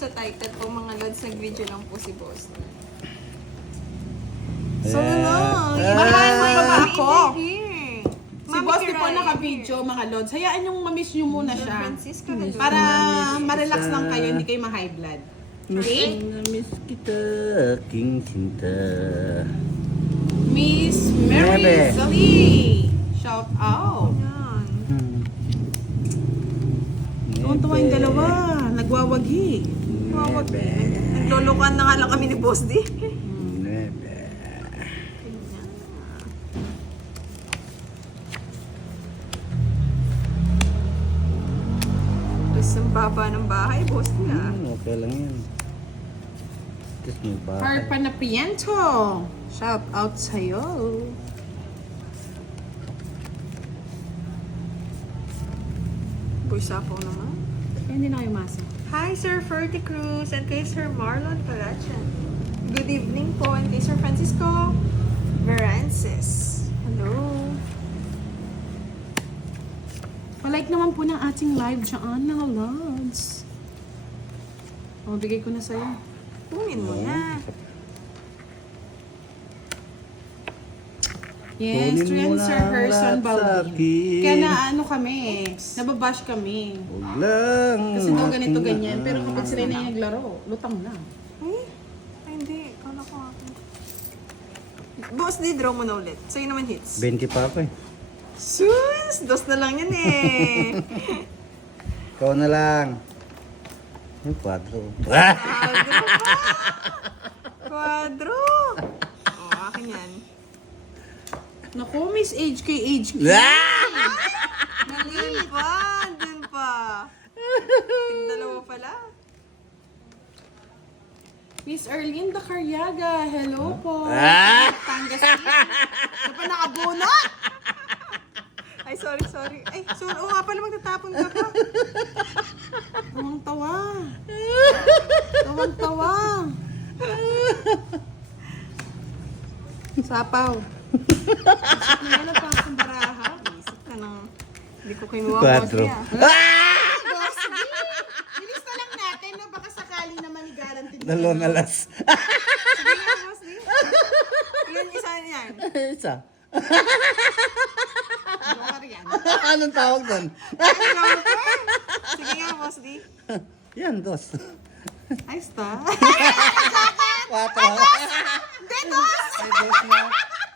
sa title po mga lods, nag-video lang po si Boss. So, no. Mahal mo ba ako? Si Boss di po naka-video, mga lods. Hayaan yung mamiss nyo muna siya. Francisco, hello. Para ma-relax lang kayo, hindi kayo ma-high blood. Okay? Miss kita, aking cinta. Miss Mary Nebe. Zali. Shout out. Yan. Tuwan-tuwa yung dalawa. Nagwawagi. Naglulukan na nga lang kami ni Boss D. Nebe. Tapos ang baba ng bahay, Boss D ah. Okay lang yan. Tapos may bahay. Harpa na Piento. Shout out sa'yo. Boy Sapaw naman. Kaya hindi na kayo masa. Hi, Sir Ferdy Cruz and kay Sir Marlon Caracian. Good evening po and kay Sir Francisco Verances. Hello. Palike naman po ng ating live dyan, mga lods. O, bigay ko na sa'yo. Kunin mo na. Yes, Kunin true mo yan, Sir na Herson lahat sa Baldin. akin. Kaya na ano kami, nababash kami. Huwag lang. Kasi daw ganito aking ganyan, pero kapag sila na yung naglaro, lutang na. Ay, hindi. Kala ko ako. Boss D, draw mo na ulit. Sa'yo naman hits. 20 pa ako eh. Sus! Dos na lang yan eh. Ikaw na lang. Yung 4. Quadro pa. Quadro. Oh, akin yan. Naku, Miss HK. Andun pa. Andun pa. Dalawa pala. Miss Erlinda Carriaga, hello po. Ah! Tangas Sa pa nakabunot! Ay, sorry. Ay, sorry. Oo nga pala, magtatapon ka pa. Tawang-tawa. Tawang-tawa. Sapaw. Ano pa akong baraha? Isip ka na. Hindi ko kinuha boss 4. niya. Boss D! Bilis na lang natin na baka sakali naman i-guarantee. 2 alas. Sige nga, boss D. Ilan isa niyan? Isa. Joker yan. Anong tawag doon? Sige nga, boss D. Yan, 2. Ayos ta. 4. May 2 na.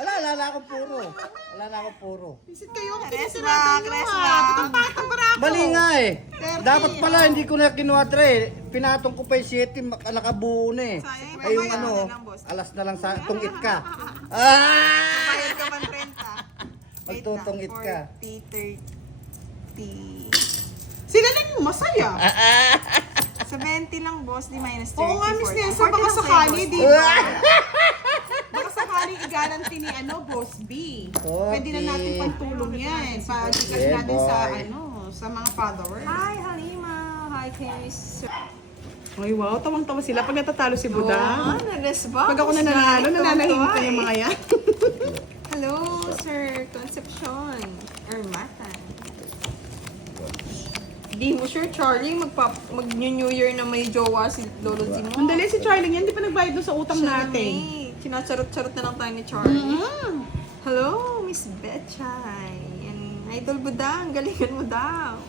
Wala na akong puro. Visit kayo. Resma. Patang para ako. Mali nga eh. Dapat pala hindi ko na kinuha 3. Pinatong ko pa yung 7, nakabuo na eh. Sayang, Ay yung babayaran ano, na lang, boss. alas na lang sa tungit ka. Bayad ka man renta. Magtutungit ka. 40, 30. Sila lang yung masaya. Sa 20 lang, boss. Di minus 30. Oo nga, Miss 40. Nelson, 40 baka lang sa'yo, sakali, boss. di ba? Baka sakali i-guarantee ni Boss B. Pwede na natin pantulong yan. Pag-ikas Yeah, natin sa, boy. sa mga followers. Hi, Halima. Hi, Miss. Ay, wow, tawang-tawa sila pag natatalo si Budang. Nag-response. Pag ako nananalo, nananahimik na yung mga yan. Hello, Sir Concepcion. Ermatan. Di mo sure, Charlie, mag-New Year na may jowa si Lolo G mo. Ang dali si Charlie yan, di pa nagbayad doon sa utang natin. Sinacharot-charot na lang tayo ni Charlie. Mm. Hello, Miss Betchay. And Idol Budang, galingan mo daw.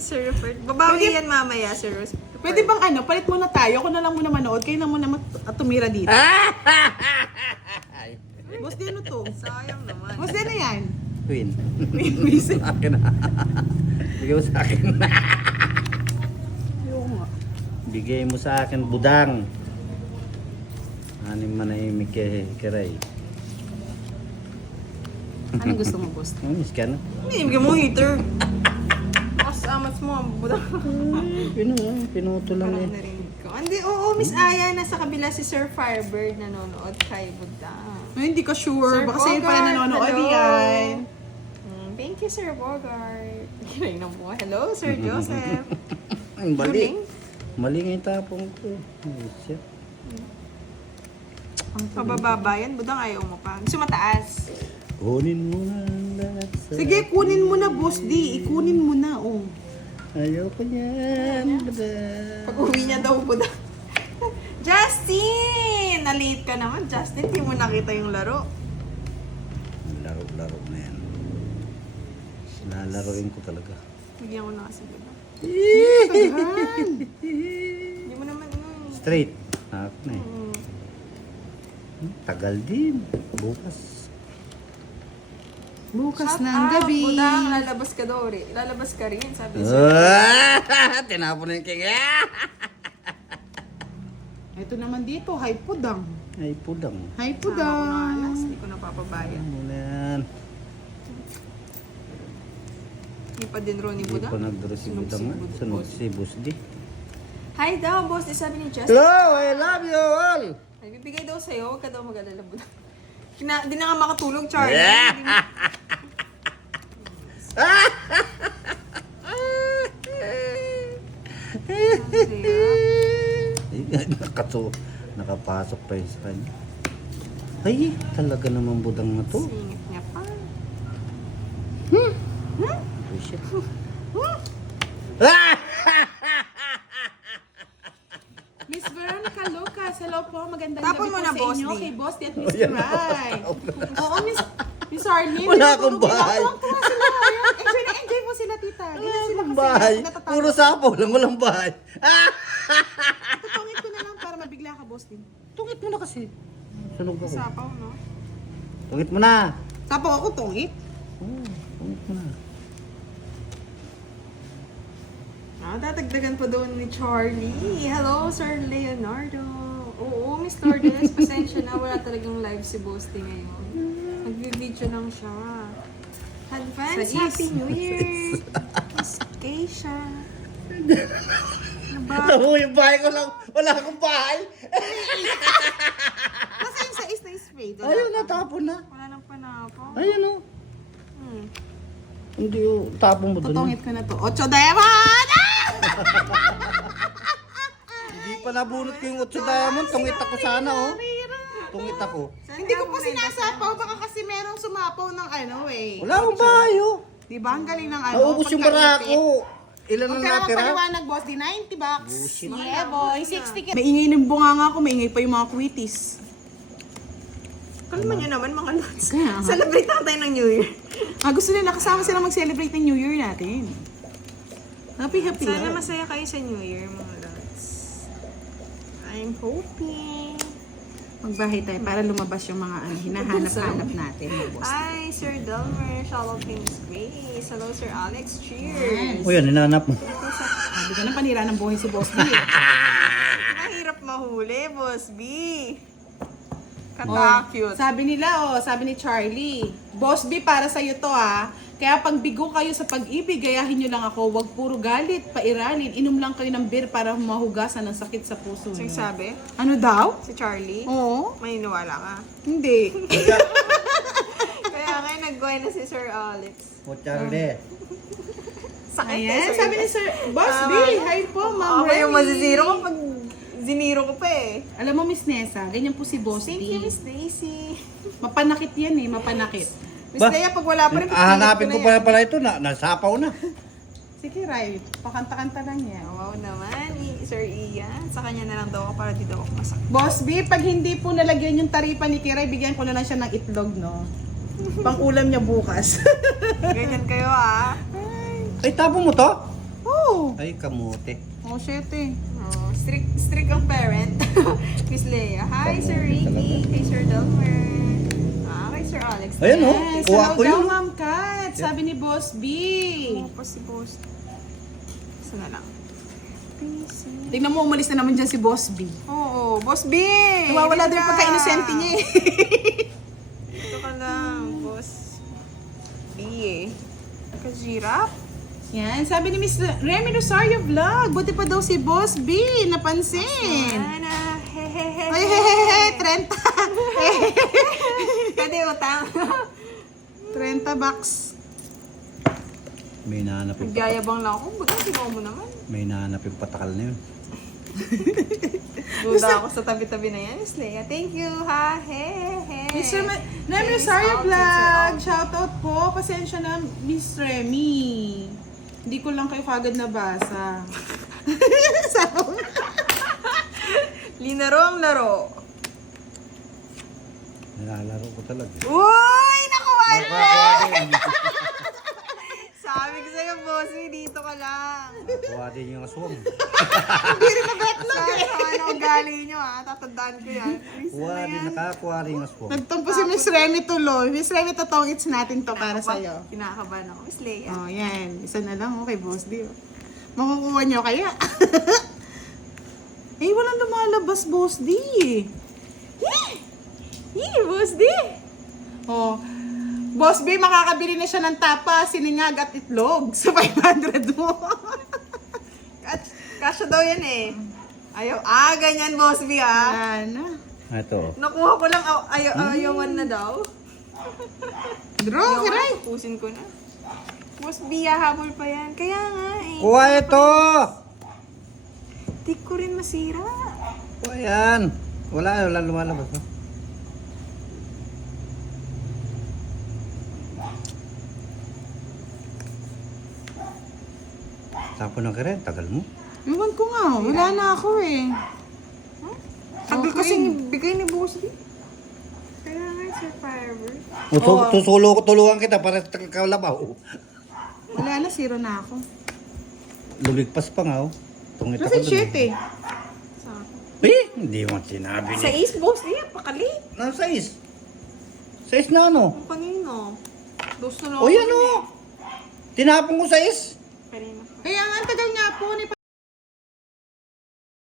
Sir Rupert. Babawi yan mamaya, Sir Rupert. Pwede bang palit muna tayo, ako na lang muna manood, kayo na muna tumira dito. Boss, di ano to? Sayang naman. Boss, di ano yan? Queen. Busy. Akin na. Bigay mo sa akin. Ayoko nga. Bigay mo sa akin, budang. Anim manahimik kay Kiray. Anong gusto mo, boss? Miss ka na. Hindi, bigyan mo heater. Mas amat mo ang Budang. Pinuto lang Parang eh. narinig ko. Hindi, oo, Miss Aya, nasa kabila si Sir Firebird nanonood kay Budang. Ay, hindi ka sure. Sir Baka sa'yo pala Bogart, nanonood hello. yan. Thank you, Sir Bogart. Kinain ng buhay. Hello, Sir Joseph. Ang bali. Duling? Mali nga yung tapong ko. Ay, shit. Pabababa yan, Budang, ayaw mo pa. Gusto mataas. Kunin mo na ang lahat sa... Sige, kunin mo na, boss D. Ikunin mo na, oh. Ayoko niyan. Pag uwi niya daw po Justin! Na-late ka naman, Justin. Hindi mo nakita yung laro. Laro-laro na yan. Lalaroin ko talaga. Bigyan ko na kasi diba? Hindi mo naman Straight. Ako na eh. Tagal din. Bukas. Bukas Shut ng up, gabi. Budang, lalabas ka daw rin. Lalabas ka rin, sabi niya. Tinapon na yung king. Ito naman dito, hay pudang. Ay, pudang. Hay Sama ko na alas, pudang. hindi ko napapabayad. Ano na yan? Hindi pa din Ronnie Hindi Budang. ko nag-draw si Budang. Sunod si Boss D. Hi daw, boss. Sabi ni Justin. Hello! I love you all! Ay, bibigay daw sa'yo. Huwag ka daw mag-alala, Budang. Di na nga makatulog, Charlie. Yeah. Hindi mo- Nakapasok pa yun sa kanya. Ay, talaga naman budang na to. Singit niya pa. Oh, shit. Miss Veronica Lucas, hello po. Magandang Tapon gabi mo po na, sa Boss inyo. D. Kay Boss D at Miss Rai. Oo, Miss Arlene. Wala akong bahay. Tuwang-tuwa sila. Ayan, enjoy na enjoy po sila, tita. Ganyan sila Walang kasi. bahay. Natatawa. Puro sapaw lang, walang bahay. Tutungin ko na lang para mabigla ka, Boss D. Tungit mo na kasi. Sunog ako. Sapaw, no? Tungit mo na. Sapaw ako, tungit. Tungit mo na. Dadagdagan pa doon ni Charlie. Hello, Sir Leonardo. Oo, Miss Lourdes, pasensya na. Wala talagang live si Boss D ngayon. Nag-video lang siya. Advance Sa Happy is. New Year! Miss Keisha. Ano ba? Alam mo, yung bahay ko lang. Wala akong bahay. Nasa yung sa is na spray. Ayun, natapon na. Wala nang panapon. Ayun o. Hmm. Hindi o. Tapon mo doon. Tutungit ko na to. 8 diamond! Hindi pa nabunot ko yung 8 diamond. Tungit ako sana oh. Tungit ako. Hindi ko po sinasapaw. Baka kasi merong sumapaw ng ano eh. Wala akong bahay oh. Diba? Ang galing ng ano. Naubos yung barako. Ilan Huwag ang ka na natira? magpaliwanag, boss. Di 90 bucks. Bullshit. Yeah, boy. 60 kit. Maingay ng bunga nga ako. Maingay pa yung mga kwitis. Kalma nyo naman mga lods. Kaya nga. Celebrate na tayo ng New Year. Gusto nila kasama sila mag-celebrate ng New Year natin. Happy, happy. Sana masaya kayo sa New Year mga lods. I'm hoping. Magbahay tayo para lumabas yung mga hinahanap-hanap natin. Boss. Hi, Sir Delmer. Shalom King's Grace. Hello, Sir Alex. Cheers. O yan, hinanap mo. Sabi ka na panira ng buhay si Boss B. Mahirap mahuli, Boss B. Kata-cute. Sabi nila, sabi ni Charlie, Boss B, para sa'yo to Kaya pag bigo kayo sa pag-ibig, gayahin nyo lang ako. Huwag puro galit, pairalin. Inom lang kayo ng beer para mahugasan ng sakit sa puso Sino nyo. sabi? Ano daw? Si Charlie? Oo. Maniniwala ka. Hindi. Kaya nga nag-goy na si Sir Alex. O Charlie. Sakit Ayan, Sir sabi ni Sir, Boss B, hi po, Ma'am Ako yung Remy. mazizero kapag ziniro ko pa eh. Alam mo, Miss Nessa, ganyan po si Boss Thank B. you, Miss Daisy. Mapanakit yan mapanakit. Miss Ba? Leia, pag wala pa rin, Hanapin ko na yan. pala ito na. Nasapaw na. Sige, Ray, pakanta-kanta lang yan. Wow naman, Sir Ian. Sa kanya na lang daw ako para di daw ako masakit. Boss B, pag hindi po nalagyan yung taripa ni Kiray, bigyan ko na lang siya ng itlog, no? Pang-ulam niya bukas. Ganyan kayo ah. Ay, tapon mo to? Oh, Ay, kamote. oh shit eh. Oh, strict ang parent. Miss Leia. Hi, Sir Ricky. Kay Sir Delmer. Kay Sir Alex. Ayun oh. Yes, Kuha hello ko daw, yun. Ma'am Kat. Sabi ni Boss B. Ano pa si Boss? Isa na lang. Tingnan mo, umalis na naman dyan si Boss B. Oo, Boss B! Nawawala Dito din ka. pagka-inosente niya eh. Dito ka lang, Boss B eh. Kajirap? Yan, sabi ni Miss Remy Rosario Vlog. Buti pa daw si Boss B. Napansin. Ana, hehehe. Ay, hehehe, 30. Pwede utang. 30 bucks. May nahanap yung patakal. Nagyayabang lang ako. Baga, sigaw mo naman. May nahanap yung patakal na yun. Duda ako sa tabi-tabi na yan, Miss Leia. Thank you, ha? Hehehe. Miss Remy Thanks, Rosario outfits Vlog. are out. Shoutout po. Pasensya na, Miss Remy. Hindi ko lang kayo kagad nabasa. Linaro ang laro. Nilalaro ko talaga. Uy! Nakuha na! Kuha din. Sabi ko sa'yo, bossy, dito ka lang. Kuha din yung aswang. Sa ano ugali nyo ha, tatandaan ko yan. Kuha din, nakakuha rin yung aswang. Nagtampo si Miss Remy tuloy. Miss Remy, totoong it's natin to para sa'yo. Kinakabahan ako. Miss Leia. Oh, yan. Isa na lang, okay, Boss D. Oh. Makukuha nyo kaya? Eh, walang lumalabas, Boss D. Boss D! Oh, Boss B, makakabili na siya ng tapa, siningag at itlog sa 500 mo. Kasya daw yan eh. Ayaw, ganyan, Boss B Yan. Ito. Nakuha ko lang, ayawan na daw. Draw, kiray. Pusin ko na. Boss B, habol pa yan. Kaya nga eh. Kuha ito! Di ko rin masira. Kuha yan. Wala lumalabas. No? Tapon ng karen, tagal mo. Iwan ko nga, wala na ako eh. Tagal Okay. kasing bigay ni Boss B. Kaya nga sa firework. Tulungan kita para kalabaw. Wala na, zero na ako. Lumigpas pa nga oh. Tungit ako Kasi dun. shit eh. Hindi mo sinabi Sa ni. Ace, Boss D, pakalit. Ano, sais? Sais na ano? Ang panino. Dos na lang. O yan o! Tinapon ko sais. Kanina. Kaya nga, ang tagal nga po ni